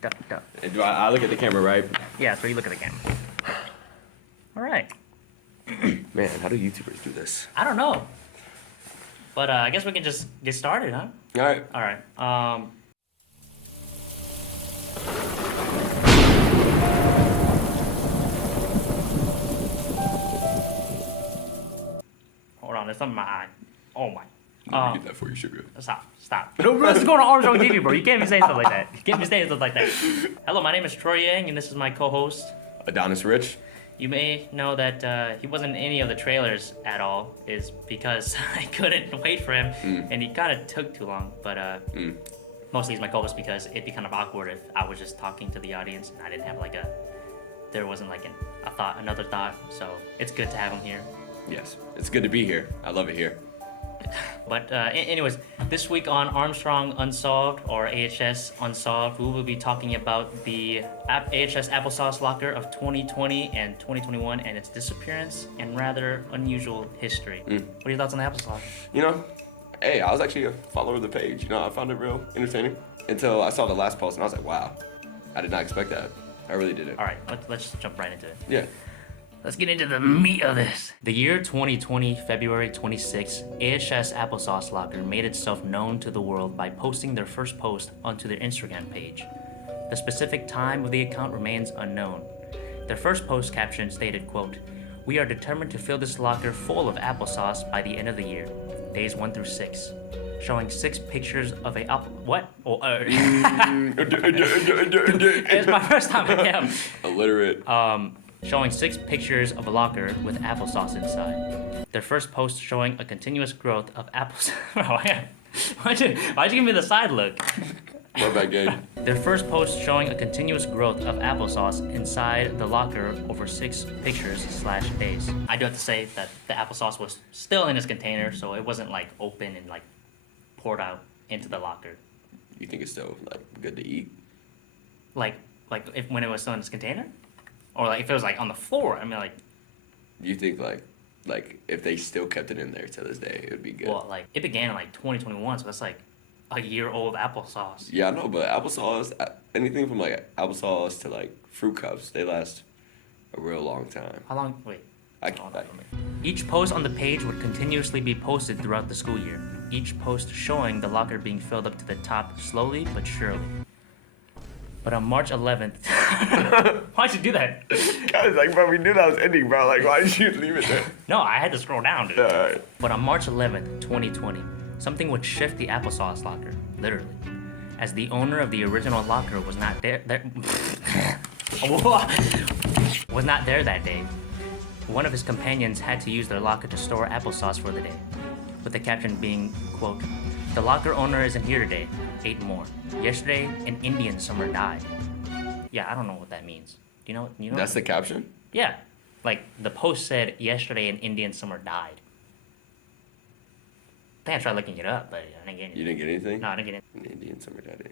Duh. Do I look at the camera, right? Yeah, so you look at the camera. All right. Man, how do YouTubers do this? I don't know. But I guess we can just get started, huh? All right. All right. Hold on, there's something in my eye. Oh my. Get that for you, sugar. Stop. No, bro, this is going on Armstrong TV, bro. You can't be saying stuff like that. You can't be saying stuff like that. Hello, my name is Troy Yang, and this is my co-host. Adonis Rich. You may know that he wasn't in any of the trailers at all, is because I couldn't wait for him, and he kind of took too long. But mostly he's my co-host because it'd be kind of awkward if I was just talking to the audience and I didn't have there wasn't another thought. So it's good to have him here. Yes, it's good to be here. I love it here. But anyways, this week on Armstrong Unsolved, or AHS Unsolved, we will be talking about the AHS Applesauce Locker of 2020 and 2021 and its disappearance and rather unusual history. What are your thoughts on the Applesauce? Hey, I was actually a follower of the page. I found it real entertaining until I saw the last post and I was like, wow, I did not expect that. I really didn't. All right, let's jump right into it. Yeah. Let's get into the meat of this. The year 2020, February 26, AHS Applesauce Locker made itself known to the world by posting their first post onto their Instagram page. The specific time of the account remains unknown. Their first post caption stated, quote, "We are determined to fill this locker full of applesauce by the end of the year, days 1 through 6. Showing 6 pictures of a what? It's my first time again. Illiterate. Showing 6 pictures of a locker with applesauce inside. Their first post showing a continuous growth of applesauce. Why'd you give me the side look? My bad, game. Their first post showing a continuous growth of applesauce inside the locker over 6 pictures/days. I do have to say that the applesauce was still in its container, so it wasn't open and poured out into the locker. You think it's still good to eat? When it was still in its container? Or if it was on the floor, You think if they still kept it in there to this day, it would be good? Well, it began in 2021, so that's a year-old applesauce. Yeah, I know, but applesauce, anything from applesauce to fruit cups, they last a real long time. How long? Wait. Hold on. Each post on the page would continuously be posted throughout the school year. Each post showing the locker being filled up to the top slowly but surely. But on March 11th, why'd you do that? Guys, bro, we knew that was ending, bro. Why did you leave it there? No, I had to scroll down, dude. Alright. But on March 11th, 2020, something would shift the applesauce locker, literally, as the owner of the original locker was not there that day. One of his companions had to use their locker to store applesauce for the day, with the caption being, quote, "The locker owner isn't here today. 8 more. Yesterday, an Indian summer died." Yeah, I don't know what that means. Do you know? That's the caption? Yeah. The post said, "Yesterday, an Indian summer died." I think I tried looking it up, but I didn't get anything. You didn't get anything? No, I didn't get anything. An Indian summer died,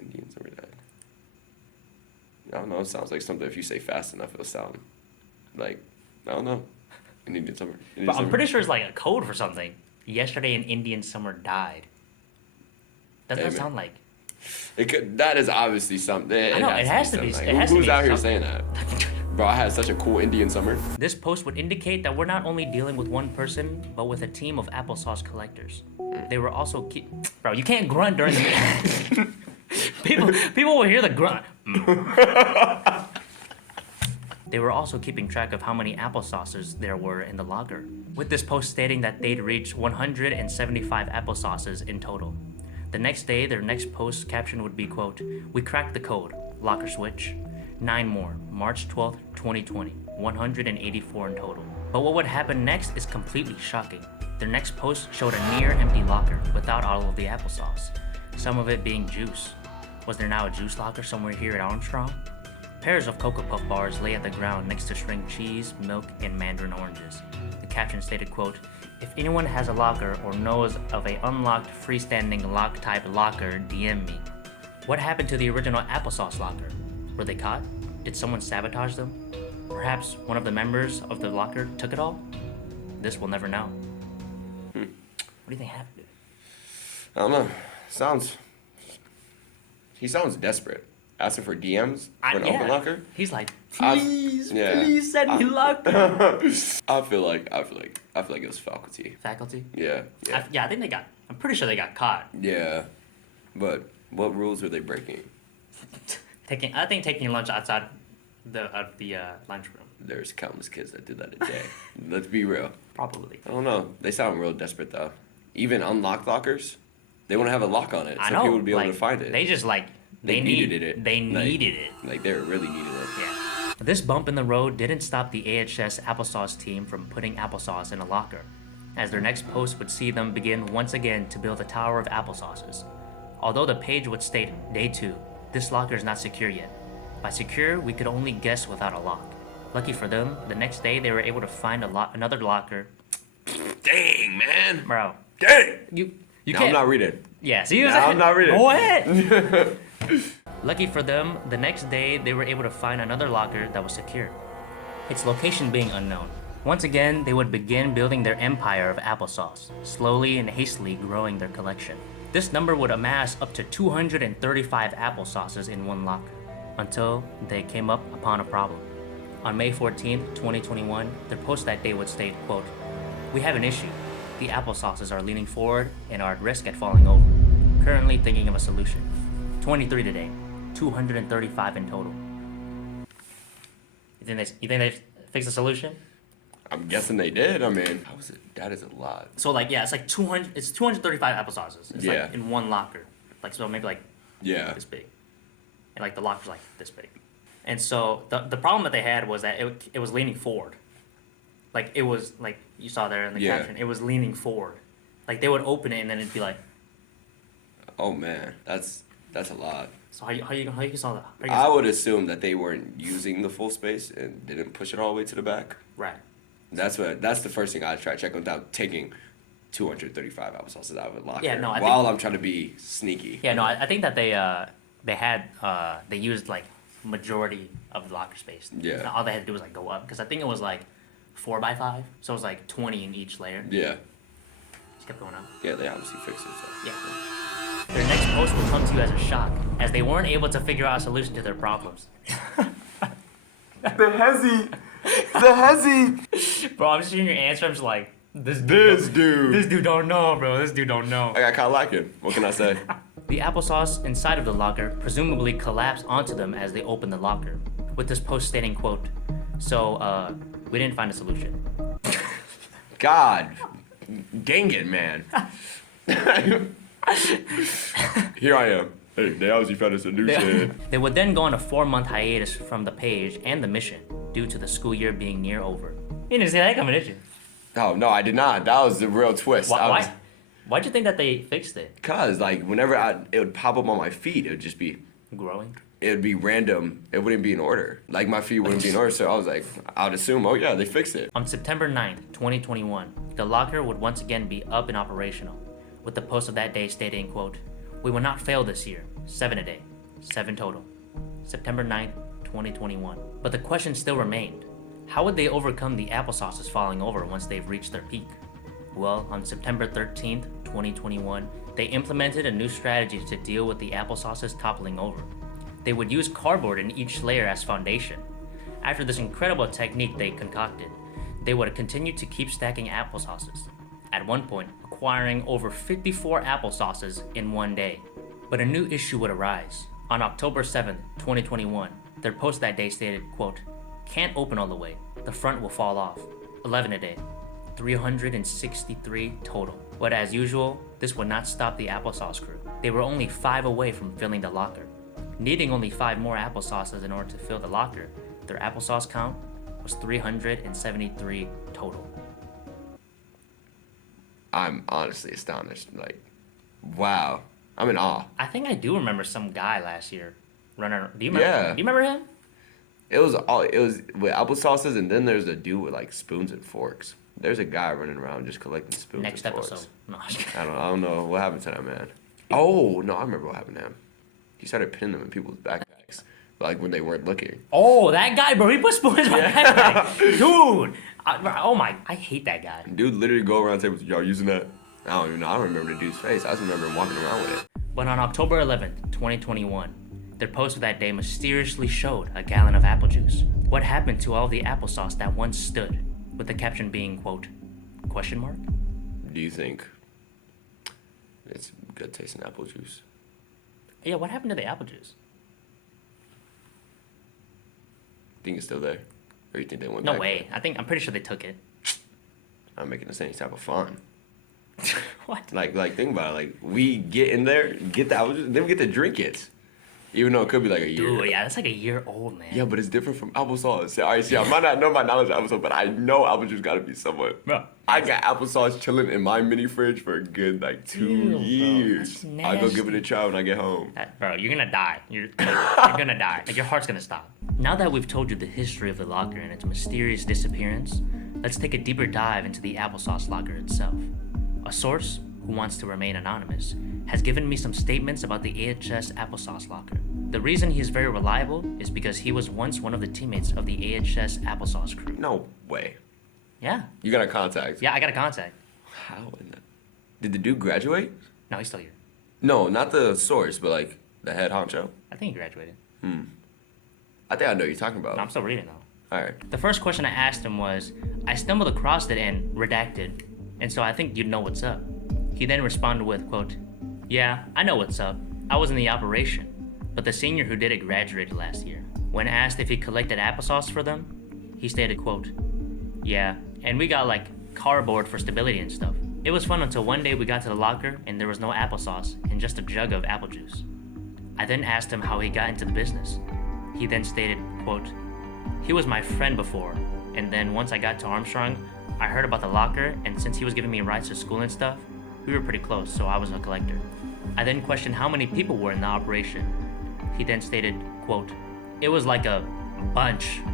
I don't know, it sounds like something if you say fast enough, it'll sound I don't know. An Indian summer. But I'm pretty sure it's a code for something. Yesterday, an Indian summer died. Doesn't that sound like... It could. That is obviously something. I know, it has to be. Who's out here saying that? Bro, I had such a cool Indian summer. This post would indicate that we're not only dealing with one person, but with a team of applesauce collectors. They were also Bro, you can't grunt during the people will hear the grunt. They were also keeping track of how many applesauces there were in the locker, with this post stating that they'd reached 175 applesauces in total. The next day, their next post caption would be, quote, "We cracked the code, locker switch. 9 more, March 12th, 2020, 184 in total." But what would happen next is completely shocking. Their next post showed a near empty locker without all of the applesauce, some of it being juice. Was there now a juice locker somewhere here at Armstrong? Pairs of Cocoa Puff bars lay at the ground next to string cheese, milk, and mandarin oranges. The caption stated, quote, "If anyone has a locker or knows of a unlocked freestanding lock-type locker, DM me." What happened to the original applesauce locker? Were they caught? Did someone sabotage them? Perhaps one of the members of the locker took it all? This we'll never know. What do you think happened? I don't know. He sounds desperate. asking for DMs for an open locker. He's like, I- please, yeah. please send me locker. I feel like it was faculty. Faculty? Yeah. I think I'm pretty sure they got caught. Yeah. But what rules were they breaking? Taking lunch outside of the lunchroom. There's countless kids that do that a day. Let's be real. Probably. I don't know. They sound real desperate though. Even unlocked lockers, they want to have a lock on it I so know, people would be able like, to find it. They just like They needed it. They Like- needed it. Like they really needed it. Yeah. This bump in the road didn't stop the AHS Applesauce team from putting applesauce in a locker, as their next post would see them begin once again to build a tower of applesauces. Although the page would state, Day 2, this locker is not secure yet. By secure, we could only guess without a lock. Lucky for them, the next day they were able to find another locker. Dang, man. Bro, Dang. you No, can't. I'm not reading. Yeah, see, I'm not reading. What? Lucky for them, the next day they were able to find another locker that was secure, its location being unknown. Once again, they would begin building their empire of applesauce, slowly and hastily growing their collection. This number would amass up to 235 applesauces in one locker, until they came up upon a problem. On May 14th, 2021, their post that day would state, quote, "We have an issue. The applesauces are leaning forward and are at risk at falling over. Currently thinking of a solution. 23 today, 235 in total." You think they fixed the solution? I'm guessing they did. I mean, how was it? That is a lot. So like, yeah, it's like 200. It's 235 applesauces. It's Yeah. like in one locker, like so maybe like Yeah. this big, and like the locker's like this big. And so the problem that they had was that it was leaning forward. Like it was like you saw there in the Yeah. caption, it was leaning forward. Like they would open it and then it'd be like. Oh man, that's a lot. So how you saw that? How you I saw would assume that they weren't using the full space and didn't push it all the way to the back. Right. That's the first thing I'd try to check without taking 235 applesauces out of a locker. Yeah, no, I while think- I'm trying to be sneaky. Yeah, no, I think that they used like majority of the locker space. Yeah. And all they had to do was like go up because I think it was like 4x5, so it was like 20 in each layer. Yeah. Just kept going up. Yeah, they obviously fixed it. So. Yeah. Their next post will come to you as a shock, as they weren't able to figure out a solution to their problems. The hezzy. Bro, I'm just hearing your answer. I'm just like, this dude don't know, bro. This dude don't know. I got caught lacking. What can I say? The applesauce inside of the locker presumably collapsed onto them as they opened the locker, with this post stating, quote, "So, we didn't find a solution." God, dang it, man. Here I am. Hey, they obviously found us a solution. They would then go on a 4-month hiatus from the page and the mission due to the school year being near over. You didn't see that coming, did you? Oh no, I did not. That was the real twist. Why? Why'd you think that they fixed it? Cause like whenever it would pop up on my feed, it would just be. Growing? It would be random. It wouldn't be in order. Like my feed wouldn't be in order. So I was like, I would assume, oh yeah, they fixed it. On September 9th, 2021, the locker would once again be up and operational, with the post of that day stating, quote, "We will not fail this year. 7 a day. 7 total. September 9th, 2021. But the question still remained. How would they overcome the applesauces falling over once they've reached their peak? Well, on September 13th, 2021, they implemented a new strategy to deal with the applesauces toppling over. They would use cardboard in each layer as foundation. After this incredible technique they concocted, they would continue to keep stacking applesauces, at one point acquiring over 54 applesauces in one day. But a new issue would arise. On October 7th, 2021, their post that day stated, quote, "Can't open all the way. The front will fall off. 11 a day. 363 total." But as usual, this would not stop the applesauce crew. They were only 5 away from filling the locker. Needing only 5 more applesauces in order to fill the locker, their applesauce count was 373 total. I'm honestly astonished. Like, wow. I'm in awe. I think I do remember some guy last year running. Do you remember? Yeah. Do you remember him? It was with applesauces, and then there's a dude with like spoons and forks. There's a guy running around just collecting spoons Next and forks. episode. No, I'm just kidding. I don't know what happened to that man. Oh no, I remember what happened to him. He started pinning them in people's backpacks, like when they weren't looking. Oh, that guy, bro. He put spoons in my backpack. Dude. I hate that guy. Dude literally go around tables. Y'all using that? I don't even know. I don't remember the dude's face. I just remember him walking around with it. But on October 11th, 2021, Their post of that day mysteriously showed a gallon of apple juice. What happened to all the applesauce that once stood? With the caption being, quote, question mark? Do you think it's good tasting apple juice? Yeah, what happened to the apple juice? Think it's still there? Or you think they went No back? way. I'm pretty sure they took it. I'm making the same type of fun. What? Like think about it. Like, we get in there, get the apple juice, then we get to drink it. Even though it could be like a year. Dude, yeah, that's like a year old, man. Yeah, but it's different from applesauce. All right, see, I might not know my knowledge of applesauce, but I know apple juice gotta be somewhat. Bro. I got applesauce chilling in my mini fridge for a good, like, 2 Ew, bro, years. that's I'll go give it nasty. a try when I get home. Bro, you're gonna die. You're gonna die. Like, your heart's gonna stop. Now that we've told you the history of the locker and its mysterious disappearance, let's take a deeper dive into the Applesauce Locker itself. A source, who wants to remain anonymous, has given me some statements about the AHS Applesauce Locker. The reason he is very reliable is because he was once one of the teammates of the AHS Applesauce crew. No way. Yeah. You got a contact. Yeah, I got a contact. How in the... Did the dude graduate? No, he's still here. No, not the source, but like the head honcho. I think he graduated. I think I know what you're talking about. No, I'm still reading though. All right. The first question I asked him was, I stumbled across it and redacted, and so I think you'd know what's up. He then responded with, quote, yeah, I know what's up. I was in the operation, but the senior who did it graduated last year. When asked if he collected applesauce for them, he stated, quote, yeah, and we got like cardboard for stability and stuff. It was fun until one day we got to the locker and there was no applesauce and just a jug of apple juice. I then asked him how he got into the business. He then stated, quote, he was my friend before, and then once I got to Armstrong, I heard about the locker, and since he was giving me rides to school and stuff, we were pretty close, so I was a collector. I then questioned how many people were in the operation. He then stated, quote, it was like a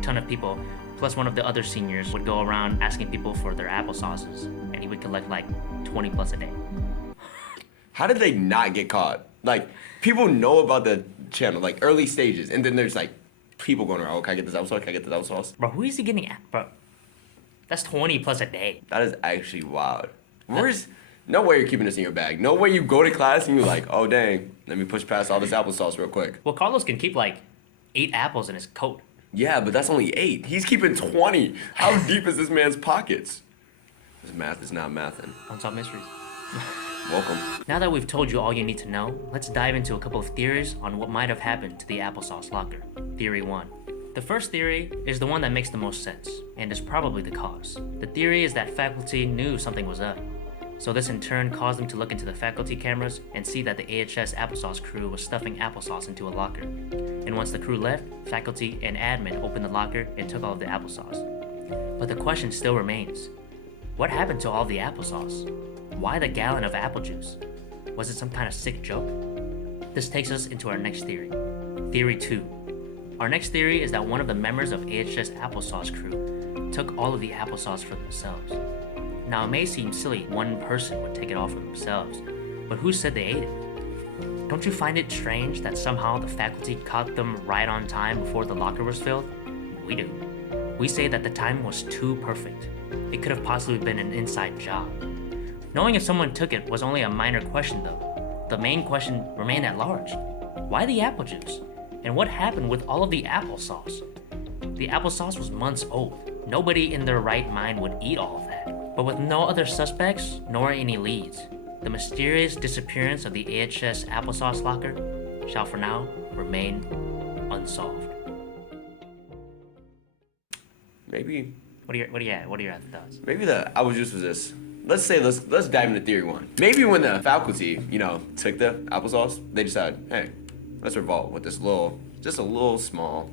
ton of people, plus one of the other seniors would go around asking people for their applesauces, and he would collect like 20 plus a day. How did they not get caught? Like, people know about the channel, like early stages, and then there's like people going around, oh, can I get this applesauce? Can I get this applesauce? Bro, who is he getting at? Bro, that's 20 plus a day. That is actually wild. No way you're keeping this in your bag. No way you go to class and you're like, oh dang, let me push past all this applesauce real quick. Well, Carlos can keep like 8 apples in his coat. Yeah, but that's only 8. He's keeping 20. How deep is this man's pockets? This math is not mathing. Unsolved Mysteries. Welcome. Now that we've told you all you need to know, let's dive into a couple of theories on what might have happened to the Applesauce Locker. Theory 1. The first theory is the one that makes the most sense, and is probably the cause. The theory is that faculty knew something was up. So this in turn caused them to look into the faculty cameras and see that the AHS Applesauce crew was stuffing applesauce into a locker. And once the crew left, faculty and admin opened the locker and took all of the applesauce. But the question still remains. What happened to all the applesauce? Why the gallon of apple juice? Was it some kind of sick joke? This takes us into our next theory. Theory 2. Our next theory is that one of the members of AHS Applesauce crew took all of the applesauce for themselves. Now, it may seem silly one person would take it all for themselves, but who said they ate it? Don't you find it strange that somehow the faculty caught them right on time before the locker was filled? We do. We say that the timing was too perfect. It could have possibly been an inside job. Knowing if someone took it was only a minor question though. The main question remained at large. Why the apple juice? And what happened with all of the applesauce? The applesauce was months old. Nobody in their right mind would eat all of that. But with no other suspects, nor any leads, the mysterious disappearance of the AHS Applesauce Locker shall for now remain unsolved. Maybe What are your other thoughts? Maybe the apple juice was this. Let's dive into theory 1. Maybe when the faculty, took the applesauce, they decided, hey, let's revolt with this just a little small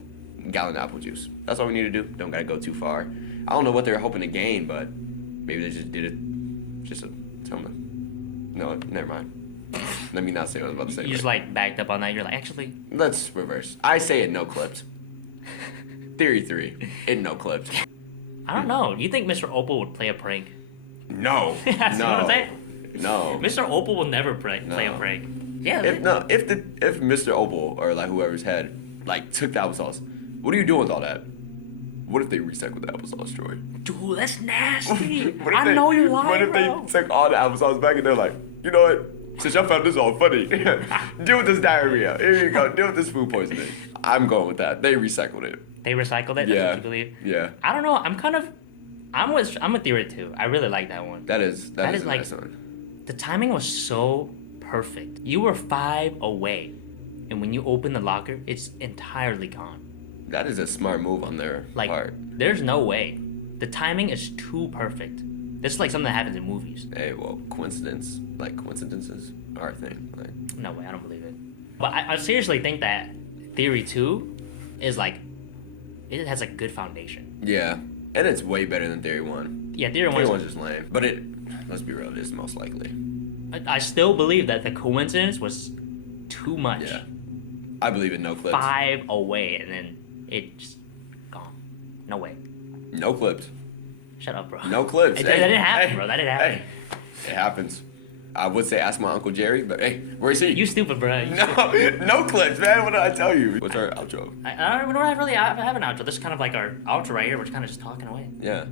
gallon of apple juice. That's all we need to do. Don't gotta go too far. I don't know what they're hoping to gain, but maybe they just did it just to tell them. No, never mind. Let me not say what I was about to say. You just like backed up on that. You're like, actually. Let's reverse. I say it no clipped. Theory 3. It no clipped. I don't know. You think Mr. Opal would play a prank? No. That's no. what I'm saying. No. Mr. Opal will never play a prank. Yeah. If Mr. Opal or like whoever's head took the applesauce, what are you doing with all that? What if they recycled the applesauce, Troy? Dude, that's nasty. I know you're lying, What if bro. they took all the applesauce back and they're like, you know what? Since y'all found this all funny, deal with this diarrhea. Here you go. Deal with this food poisoning. I'm going with that. They recycled it. They recycled it? That's Yeah. what you believe? Yeah. I don't know. I'm with Theory 2. I really like that one. That is a like nice one. the timing was so perfect. You were 5 away, and when you open the locker, it's entirely gone. That is a smart move on their Like, part. there's no way. The timing is too perfect. This is like something that happens in movies. Hey, well, coincidences are a thing. Like, No way, I don't believe it. But I seriously think that Theory 2 is like, it has a good foundation. yeah, and it's way better than Theory 1. Yeah, Theory 1 Theory is 1's just lame. But let's be real, it is most likely. I still believe that the coincidence was too much. Yeah. I believe in no clips. 5 away, and then it just gone. No way. No clips. Shut up, bro. No clips. That Hey, didn't happen, hey, bro. That didn't happen. Hey, it happens. I would say ask my Uncle Jerry, but hey, where's he? You stupid, bro. No clips, man. What did I tell you? What's our outro? We don't really have an outro. This is kind of like our outro right here. We're just kind of just talking away. Yeah.